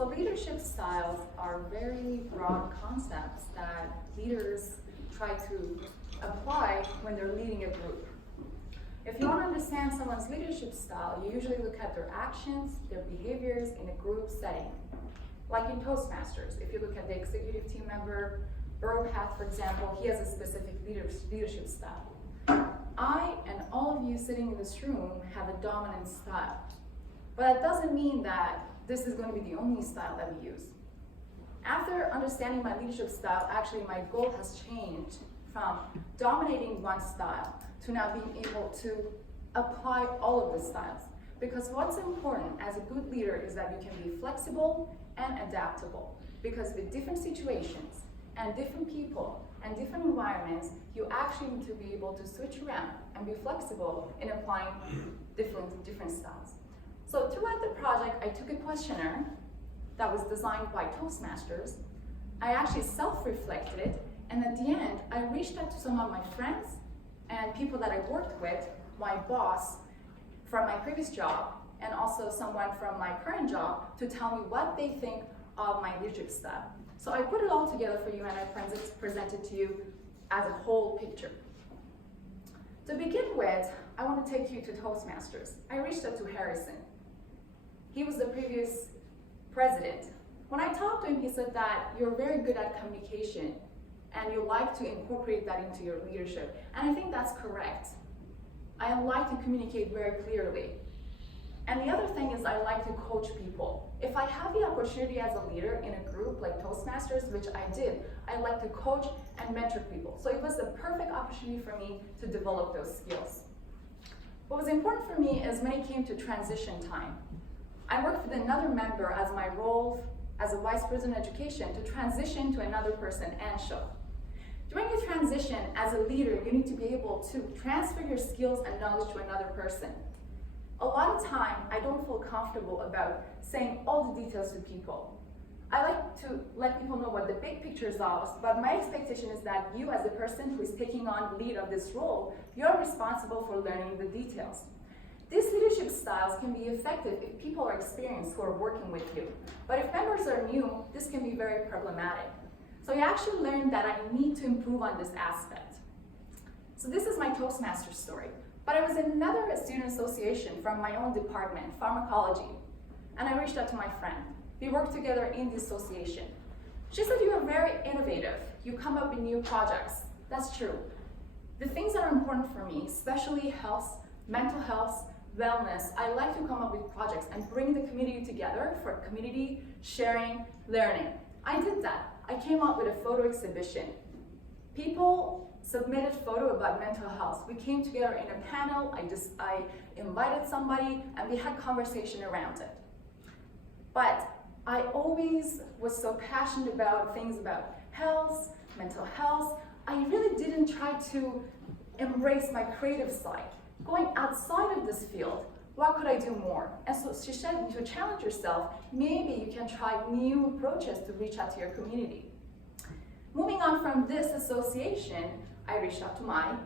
So leadership styles are very broad concepts that leaders try to apply when they're leading a group. If you want to understand someone's leadership style, you usually look at their actions, their behaviors in a group setting. Like in Toastmasters, if you look at the executive team member, Path, for example, he has a specific leadership style. I and all of you sitting in this room have a dominant style. But that doesn't mean that this is going to be the only style that we use. After understanding my leadership style, actually my goal has changed from dominating one style to now being able to apply all of the styles. Because what's important as a good leader is that you can be flexible and adaptable. Because with different situations and different people and different environments, you actually need to be able to switch around and be flexible in applying different styles. So throughout the project, I took a questionnaire that was designed by Toastmasters. I actually self-reflected it, and at the end, I reached out to some of my friends and people that I worked with, my boss from my previous job, and also someone from my current job to tell me what they think of my leadership style. So I put it all together for you and I present it to you as a whole picture. To begin with, I want to take you to Toastmasters. I reached out to Harrison. He was the previous president. When I talked to him, he said that you're very good at communication and you like to incorporate that into your leadership. And I think that's correct. I like to communicate very clearly. And the other thing is I like to coach people. If I have the opportunity as a leader in a group like Toastmasters, which I did, I like to coach and mentor people. So it was the perfect opportunity for me to develop those skills. What was important for me is when it came to transition time. I worked with another member as my role as a vice president of education to transition to another person, Ansho. During a transition, as a leader, you need to be able to transfer your skills and knowledge to another person. A lot of time, I don't feel comfortable about saying all the details to people. I like to let people know what the big picture is of, but my expectation is that you as a person who is taking on the lead of this role, you're responsible for learning the details. These leadership styles can be effective if people are experienced who are working with you. But if members are new, this can be very problematic. So I actually learned that I need to improve on this aspect. So this is my Toastmaster story. But I was in another student association from my own department, pharmacology, and I reached out to my friend. We worked together in the association. She said, you are very innovative. You come up with new projects. That's true. The things that are important for me, especially health, mental health, wellness, I like to come up with projects and bring the community together for community sharing, learning. I did that. I came up with a photo exhibition. People submitted photo about mental health. We came together in a panel. I invited somebody and we had conversation around it. But I always was so passionate about things about health, mental health. I really didn't try to embrace my creative side. Going outside of this field, what could I do more? And so she said, to challenge yourself, maybe you can try new approaches to reach out to your community. Moving on from this association, I reached out to my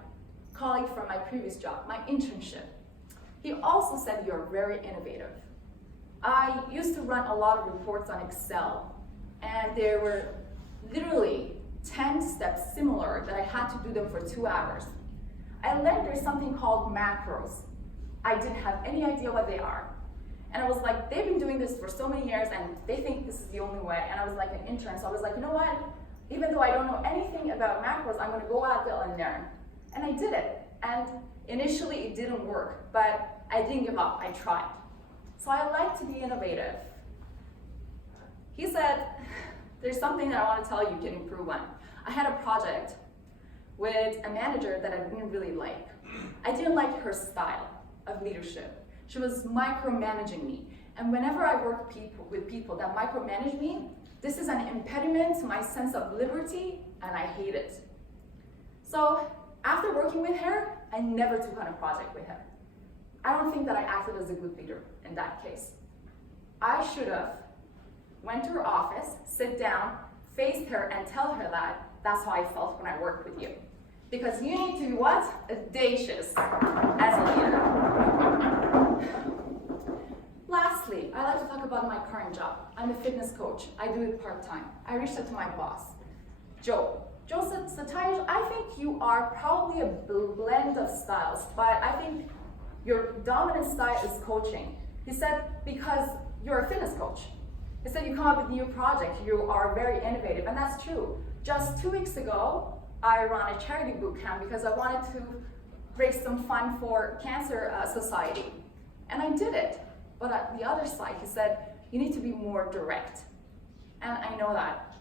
colleague from my previous job, my internship. He also said, you're very innovative. I used to run a lot of reports on Excel, and there were literally 10 steps similar that I had to do them for 2 hours. I learned there's something called macros. I didn't have any idea what they are. And I was like, they've been doing this for so many years and they think this is the only way. And I was like an intern, so I was like, you know what? Even though I don't know anything about macros, I'm gonna go out there and learn. And I did it. And initially it didn't work, but I didn't give up, I tried. So I like to be innovative. He said, there's something that I wanna tell you can improve on. I had a project with a manager that I didn't really like. I didn't like her style of leadership. She was micromanaging me. And whenever I work with people that micromanage me, this is an impediment to my sense of liberty, and I hate it. So after working with her, I never took on a project with her. I don't think that I acted as a good leader in that case. I should have went to her office, sit down, faced her, and tell her that that's how I felt when I worked with you. Because you need to be what? Audacious as a leader. Lastly, lastly, I like to talk about my current job. I'm a fitness coach. I do it part-time. I reached out to my boss, Joe. Joe said, Setayesh, I think you are probably a blend of styles, but I think your dominant style is coaching. He said, because you're a fitness coach. He said, you come up with new projects, you are very innovative, and that's true. Just 2 weeks ago, I ran a charity boot camp because I wanted to raise some fund for Cancer Society. And I did it. But at the other side, he said, you need to be more direct. And I know that.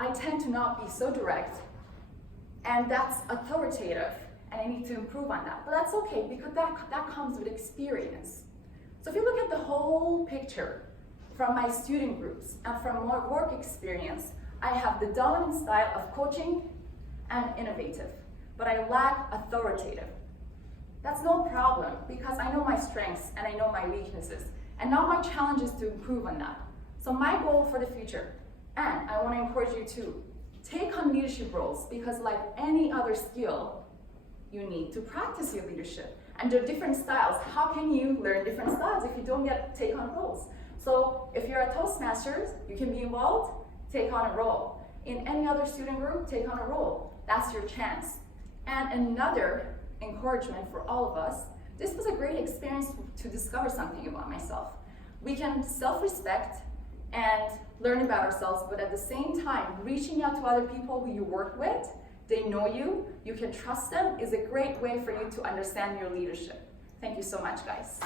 I tend to not be so direct, and that's authoritative, and I need to improve on that. But that's okay, because that comes with experience. So if you look at the whole picture, from my student groups and from my work experience, I have the dominant style of coaching and innovative, but I lack authoritative. That's no problem, because I know my strengths and I know my weaknesses. And now my challenge is to improve on that. So my goal for the future, and I want to encourage you to take on leadership roles, because like any other skill, you need to practice your leadership. And there are different styles. How can you learn different styles if you don't take on roles? So if you're a Toastmasters, you can be involved, take on a role. In any other student group, take on a role. That's your chance. And another encouragement for all of us, this was a great experience to discover something about myself. We can self-respect and learn about ourselves, but at the same time, reaching out to other people who you work with, they know you, you can trust them, is a great way for you to understand your leadership. Thank you so much, guys.